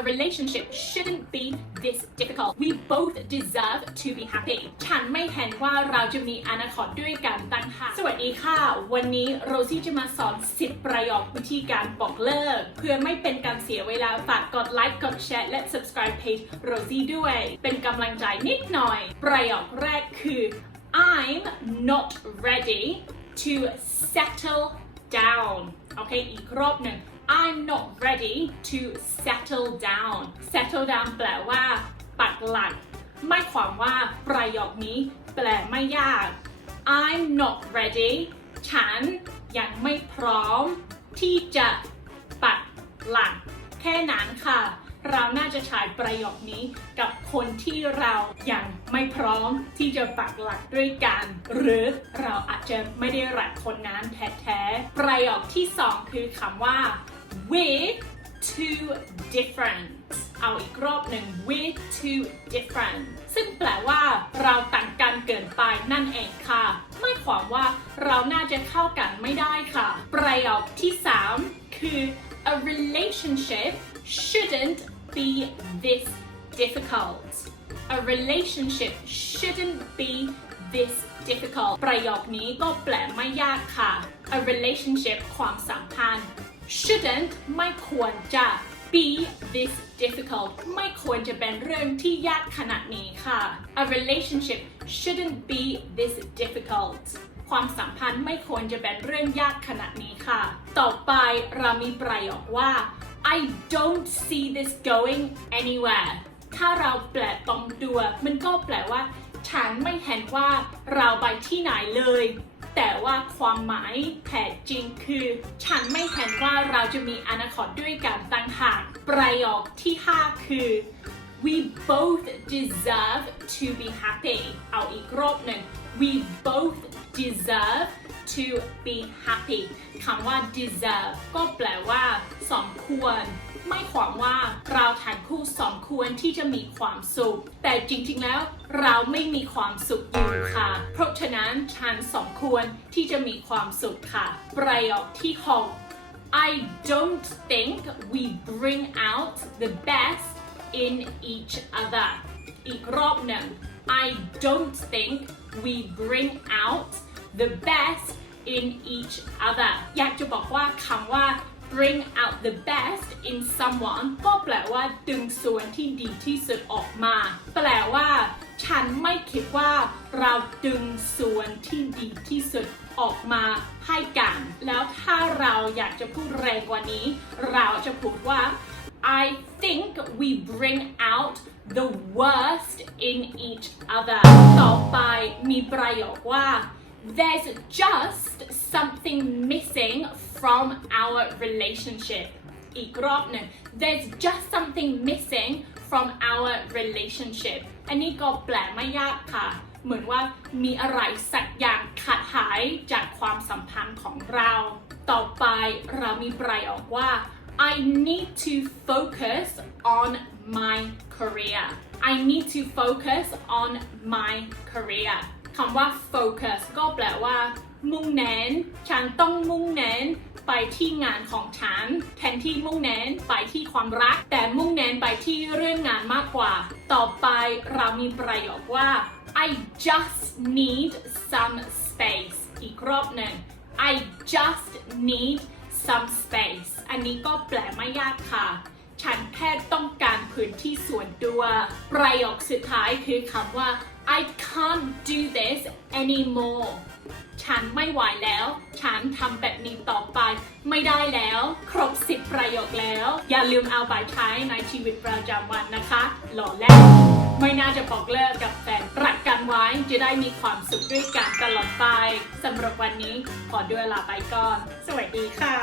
a relationship shouldn't be this difficult we both deserve to be happy ฉันไม่เห็นว่าเราจะมีอนาคตด้วยกันตั้งหากสวัสดีค่ะ วันนี้โรซี่จะมาสอน10ประโยควิธีการบอกเลิก เพื่อไม่เป็นการเสียเวลาฝากกดไลค์กดแชร์และ subscribe page โรซี่ด้วย เป็นกำลังใจนิดหน่อย ประโยคแรกคือ I'm not ready to settle down โอเคอีกรอบหนึ่ง I'm not ready to settle down settle down แปลว่าปักหลักไม่ความว่าประโยคนี้แปลไม่ยาก I'm not ready ฉันยังไม่พร้อมที่จะปักหลักแค่นั้นค่ะ เราน่าจะใช้ประโยคนี้กับคนที่เรายังไม่พร้อมที่จะปักหลักด้วยกัน หรือเราอาจจะไม่ได้รักคนนั้นแท้ๆ ประโยคที่สองคือคำว่า we're too different เอาอีกรอบหนึ่ง we're too different ซึ่งแปลว่าเราต่างกันเกินไปนั่นเองค่ะ ไม่ความว่าเราน่าจะเข้ากันไม่ได้ค่ะ ประโยคที่สามคือ a relationship shouldn't be this difficult a relationship shouldn't be this difficult ประโยคนี้ก็แปลไม่ยากค่ะ a relationship ความสัมพันธ์ shouldn't ไม่ควรจะ be this difficult ไม่ควรจะเป็นเรื่องที่ยากขนาดนี้ค่ะ a relationship shouldn't be this difficult ความสัมพันธ์ไม่ควรจะเป็นเรื่องยากขนาดนี้ค่ะ ต่อไปเรามีประโยคว่า I don't see this going anywhere ถ้าเราแปลตรงตัว มันก็แปลว่า ฉันไม่เห็นว่าเราไปที่ไหนเลย แต่ว่าความหมายแท้จริงคือ ฉันไม่เห็นว่าเราจะมีอนาคตด้วยกันตั้งหากประโยคที่ 5 คือ we both deserve to be happy เอาอีกรอบหนึ่ง we both deserve to be happy คำว่า deserve ก็แปลว่าสมควร ไม่ความว่าเราทั้งคู่สมควรที่จะมีความสุข แต่จริงๆแล้วเราไม่มีความสุขอยู่ค่ะ เพราะฉะนั้นฉันสมควรที่จะมีความสุขค่ะ ประโยคที่ 6 I don't think we bring out the best in each other อีกรอบหนึ่ง I don't think we bring out the best in each other อยากจะบอกว่าคำว่า bring out the best in someone ก็แปลว่าดึงส่วนที่ดีที่สุดออกมา แปลว่า ฉันไม่คิดว่าเราดึงส่วนที่ดีที่สุดออกมาให้กัน แล้วถ้าเราอยากจะพูดแรงกว่านี้ เราจะพูดว่า I think we bring out the worst in each other ต่อไปมีประโยคว่า there's just something missing from our relationship อีกรอบหนึ่ง there's just something missing from our relationship อันนี้ก็แปลไม่ยากค่ะ เหมือนว่ามีอะไรสักอย่างขาดหายจากความสัมพันธ์ของเรา ต่อไปเรามีประโยคว่า I need to focus on my career I need to focus on my career คำว่า focus ก็แปลว่า มุ่งเน้น ฉันต้องมุ่งเน้นไปที่งานของฉัน แทนที่มุ่งเน้นไปที่ความรัก แต่มุ่งเน้นไปที่เรื่องงานมากกว่า ต่อไปเรามีประโยคว่า I just need some space อีกรอบหนึ่ง I just need some space อันนี้ก็แปลไม่ยากค่ะ ฉันแค่ต้องการพื้นที่ส่วนตัว ประโยคสุดท้ายคือคำว่า I can't do this anymore ฉันไม่ไหวแล้ว ฉันทำแบบนี้ต่อไป ไม่ได้แล้ว ครบ10ประโยคแล้ว อย่าลืมเอาไปใช้ในชีวิตประจำวันนะคะ หล่อแล้ว ไม่น่าจะบอกเลิกกับแฟนรักกันไว้ จะได้มีความสุขด้วยกันตลอดไปสำหรับวันนี้ขอด้วยลาไปก่อน สวัสดีค่ะ